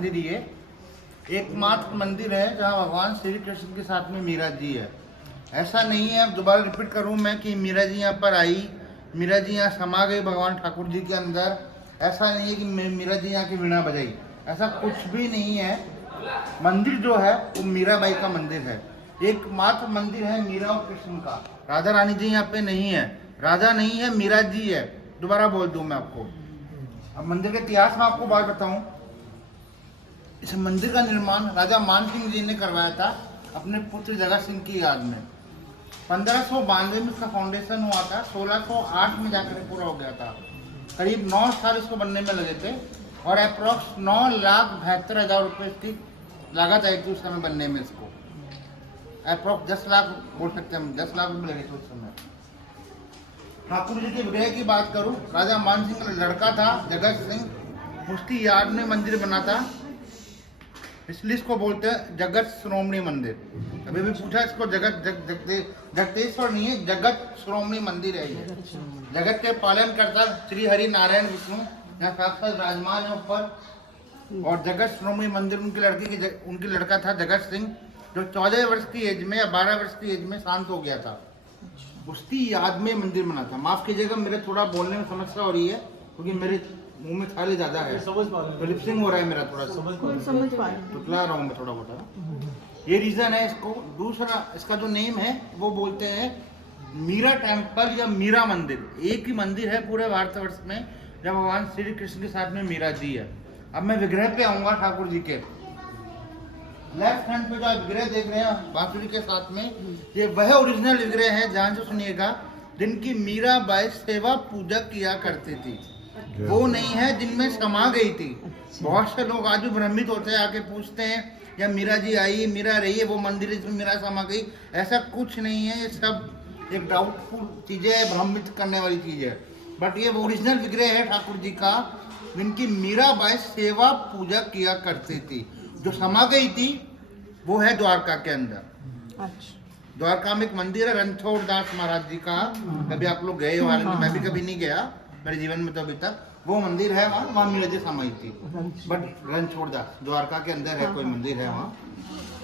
मंदिर ये एकमात्र मंदिर है जहाँ भगवान श्री कृष्ण के साथ में मीरा जी है। ऐसा नहीं है, अब दोबारा रिपीट करूँ मैं कि मीरा जी यहाँ पर आई, मीरा जी यहाँ समा गई भगवान ठाकुर जी के अंदर। ऐसा नहीं है कि मीरा जी यहाँ की वीणा बजाई, ऐसा कुछ भी नहीं है। मंदिर जो है वो मीराबाई का मंदिर है, एकमात्र मंदिर है मीरा और कृष्ण का। राधा रानी जी यहाँ पे नहीं है, राधा नहीं है, मीरा जी है। दोबारा बोल दूँ मैं आपको। अब मंदिर के इतिहास में आपको बात बताऊँ, इस मंदिर का निर्माण राजा मान सिंह जी ने करवाया था अपने पुत्र जगत सिंह की याद में। 1592 में इसका फाउंडेशन हुआ था, 1608 में जाकर पूरा हो गया था। करीब 9 साल इसको बनने में लगे थे और अप्रोक्स 9,72,000 रुपये इसकी लागत आई थी उस समय बनने में। इसको अप्रोक्स 10 लाख बोल सकते हैं, 10 लाख रुपये लगे थे उस समय। ठाकुर जी के विग्रह की बात करूं, राजा मान सिंह का लड़का था जगत सिंह, उसकी याद में मंदिर बना था, इसलिए इसको बोलते हैं जगत श्रोमणी मंदिर। अभी भी पूछा इसको जगतेश्वर नहीं है, जगत श्रोमणी मंदिर है ये। जगत के पालन करता श्री हरि नारायण विष्णु यहाँ साक्षात विराजमान है ऊपर। और जगत श्रोमणी मंदिर उनकी लड़का था जगत सिंह, जो 14 वर्ष की एज में या 12 वर्ष की एज में शांत हो गया था। उसकी याद में मंदिर बना था। माफ कीजिएगा, मेरे थोड़ा बोलने में समस्या हो रही है क्योंकि मेरे मुंह में थाली ज्यादा है, तो लिपसिंग हो रहा है मेरा, थोड़ा टुटला रहा हूँ मैं थोड़ा बहुत, ये रीजन है इसको। दूसरा इसका जो नेम है वो बोलते हैं मीरा टेम्पल या मीरा मंदिर। एक ही मंदिर है पूरे भारतवर्ष में जब भगवान श्री कृष्ण के साथ में मीरा जी है। अब मैं विग्रह पे आऊंगा ठाकुर जी के। लेफ्ट हैंड पे जो आप विग्रह देख रहे हैं बांसुरी के साथ में, ये वह ओरिजिनल विग्रह है, ध्यान से सुनिएगा, जिनकी मीराबाई सेवा पूजा किया करती थी। वो नहीं है जिनमें समा गई थी। बहुत से लोग आज भी भ्रमित होते हैं, आके पूछते हैं या मीरा जी आई, मीरा रही है, वो मंदिर इसमें मीरा समा गई। ऐसा कुछ नहीं है, ये सब एक डाउटफुल चीजें है, भ्रमित करने वाली चीज है। बट ये ओरिजिनल विग्रह है ठाकुर जी का, जिनकी मीराबाई सेवा पूजा किया करती थी। जो समा गई थी वो है द्वारका के अंदर। द्वारका में एक मंदिर है रणछोड़ दास महाराज जी का, कभी आप लोग गए हो? मैं भी कभी नहीं गया मेरे जीवन में तो अभी तक। वो मंदिर है वहाँ मीरा जी समाई थी, बट रणछोड़ दास द्वारका के अंदर है, कोई मंदिर है वहाँ।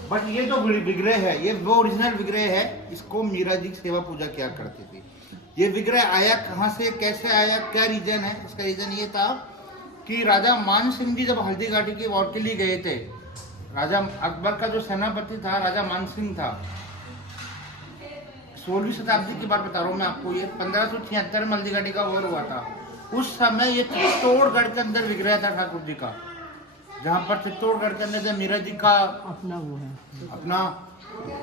बट ये जो विग्रह है ये वो ओरिजिनल विग्रह है, इसको मीरा जी सेवा पूजा किया करती थी। ये विग्रह आया कहाँ से, कैसे आया, क्या रीजन है? इसका रीजन ये था कि राजा मान सिंह जी जब हल्दी घाटी की वॉर के लिए गए थे, राजा अकबर का जो सेनापति था राजा मान सिंह था। 16वीं शताब्दी की बात बता रहा हूँ मैं आपको, ये 1576 में हल्दी घाटी का वॉर हुआ था। उस समय ये चित्तौड़गढ़ के अंदर विग्रह था ठाकुर जी का, जहाँ पर चित्तौड़गढ़ के अंदर जब मीरा जी का अपना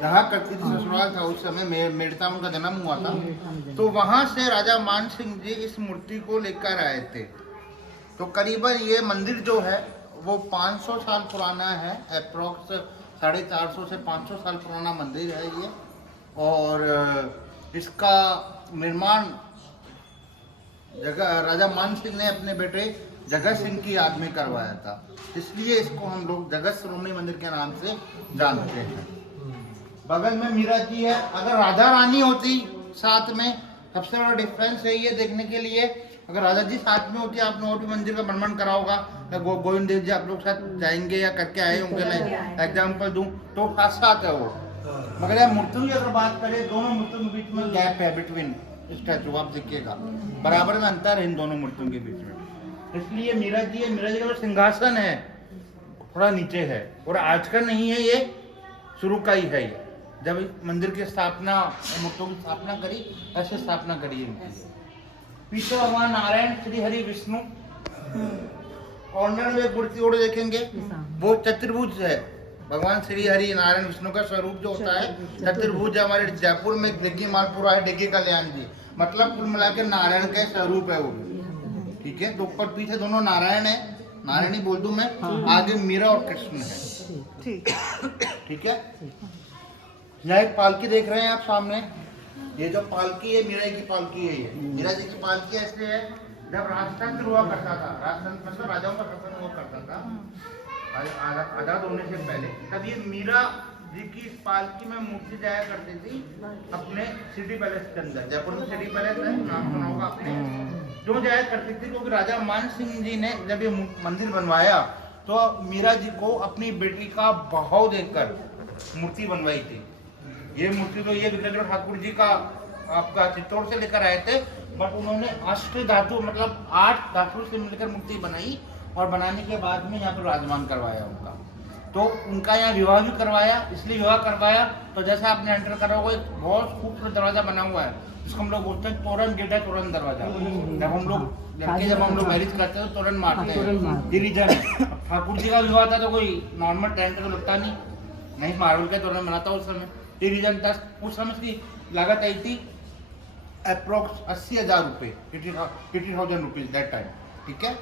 रहा करती थी ससुराल था, उस समय मेड़ता में उनका जन्म हुआ था। तो वहां से राजा मान सिंह जी इस मूर्ति को लेकर आए थे। तो करीबन ये मंदिर जो है वो 500 साल पुराना है, अप्रोक्स 450 से 500 साल पुराना मंदिर है ये। और इसका निर्माण राजा मान सिंह ने अपने बेटे जगत सिंह की याद में करवाया था, इसलिए इसको हम लोग जगत श्रोमणी मंदिर के नाम से जानते हैं। बगल में मीरा जी है। अगर राधा रानी होती साथ में, सबसे बड़ा डिफरेंस है ये देखने के लिए, अगर राधा जी साथ में होती, आपने और भी मंदिर का भ्रमण करा होगा, गोविंद देव जी आप लोग साथ जाएंगे या करके आए होंगे, एग्जाम्पल दूं तो साथ साथ है वो। मगर यार मूर्तियों की अगर बात करें, दोनों मूर्तियों के बीच में गैप है बिटवीन स्टैचू, आप देखिएगा बराबर में अंतर है इन दोनों मूर्तियों के बीच में। इसलिए मीरा जी है, मीरा जी का जो सिंहासन है थोड़ा नीचे है, और आज का नहीं है, ये शुरू का ही है। ये जब मंदिर की स्थापना, मूर्तियों की स्थापना करी, ऐसे स्थापना करी है। पीछे भगवान नारायण श्री हरि विष्णु, कॉर्नर में मूर्ति और देखेंगे वो चतुर्भुज है। भगवान श्री हरि नारायण विष्णु का स्वरूप जो होता है चतुर्भुज। हमारे जयपुर में डिग्गी मालपुरा है, डिग्गी कल्याण जी, मतलब कुल मिला के नारायण का स्वरूप है वो, ठीक है। तो ऊपर पीछे दोनों नारायण है, नारायण ही बोल दूं मैं, आगे मीरा और कृष्ण है, ठीक है। यहाँ एक पालकी देख रहे हैं आप सामने, ये जो पालकी है मीरा की पालकी है। ये मीरा जी की पालकी ऐसे है, जब राजतंत्र हुआ करता था, राजतंत्र मतलब राजाओं का शासन हुआ करता था आजाद होने से पहले, तब ये मीरा जी की इस पालकी में मूर्ति जाया करती थी अपने सिटी पैलेस के अंदर। जयपुर में सिटी पैलेस है, नाम सुना होगा आपने, जो जाया करती थी। क्योंकि राजा मान सिंह जी ने जब ये मंदिर बनवाया तो मीरा जी को अपनी बेटी का बहाव देकर मूर्ति बनवाई थी। ये मूर्ति तो ये वीरेंद्र ठाकुर जी का आपका चित्तौड़ से लेकर आए थे, बट उन्होंने अष्ट धातु मतलब 8 धातु से मिलकर मूर्ति बनाई और बनाने के बाद में यहाँ पर विराजमान करवाया उनका। तो उनका यहाँ विवाह भी करवाया, इसलिए विवाह करवाया तो जैसा आपने एंटर करा हुआ एक बहुत खूबसूरत दरवाजा बना हुआ है, जिसको हम लोग बोलते हैं तोरण गेट है, तोरण दरवाजा। जब हम लोग मैरिज करते हैं तो तोरण मारते हैं, ये रीजन है। ठाकुर जी का विवाह था तो कोई नॉर्मल टेंट तो लगता नहीं मार्बल का तोरण बनाता उस समय, ये रीजन था। उस समय की लागत आई थी अप्रोक्स 80,000 रुपये, 80,000 रुपीज दैट टाइम, ठीक है।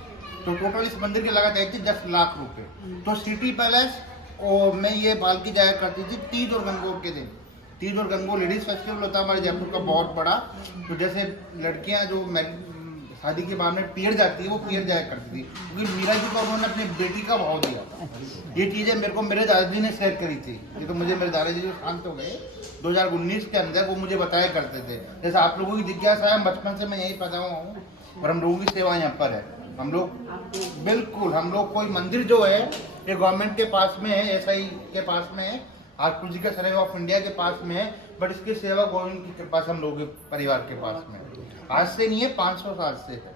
तो टोटल इस मंदिर की लागत आई थी 10 लाख रुपए। तो सिटी पैलेस और मैं ये पालकी जाया करती थी तीज और गंगोर के दिन। तीज और गंगोर लेडीज फेस्टिवल होता है हमारे जयपुर का बहुत बड़ा। तो जैसे लड़कियां जो शादी के बाद में पियर जाती है वो पियर जाया करती थी, क्योंकि मीरा जी को उन्होंने अपनी बेटी का भाव दिया था। ये चीज़ें मेरे को मेरे दादाजी ने शेयर करी थी। ये तो मुझे मेरे दादाजी जो शांत हो गए 2019 के अंदर, वो मुझे बताया करते थे। जैसे आप लोगों की जिज्ञासा है, बचपन से मैं यही पैदा हुआ हूँ और हम लोगों की सेवा यहाँ पर है। हम लोग बिल्कुल, हम लोग कोई मंदिर जो है ये गवर्नमेंट के पास में है, SI के पास में है, ठाकुर जी का सर्वे ऑफ इंडिया के पास में है, बट इसकी सेवा गवर्नमेंट की कृपा से हम लोगों के परिवार के पास में है। आज से नहीं है, 500 साल से है।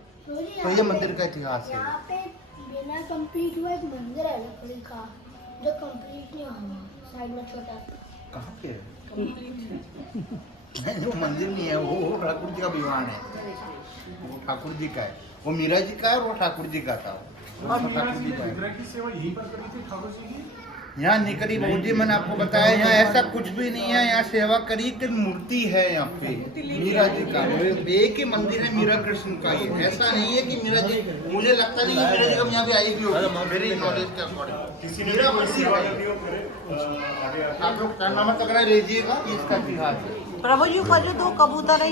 तो ये मंदिर का इतिहास है। यहाँ पे बिना कंप्लीट हुआ एक मंदिर है लकड़ी का, जो कंप्लीट नहीं हुआ, साइड में छोटा। कहाँ पे है? नहीं, वो मंदिर नहीं है, वो ठाकुर जी का विमान है, वो ठाकुर जी का है। वो मीरा जी का है और वो ठाकुर जी का था। ठाकुर जी का है। यहाँ नहीं करी बहू जी, मैंने आपको बताया यहाँ ऐसा कुछ भी नहीं है। यहाँ सेवा करी कि मूर्ति है यहाँ पे मीरा जी का, एक ही मंदिर है मीरा कृष्ण का। ये ऐसा नहीं है कि मीरा जी, मुझे लगता नहीं है मीरा जी कब यहाँ पे आई भी होगी मेरी नॉलेज के अकॉर्डिंग। मीरा मंदिर है, आप लोग टर्नामा तक लीजिएगा, इसका इतिहास है। प्रभु जी का जो 2 कबूतर है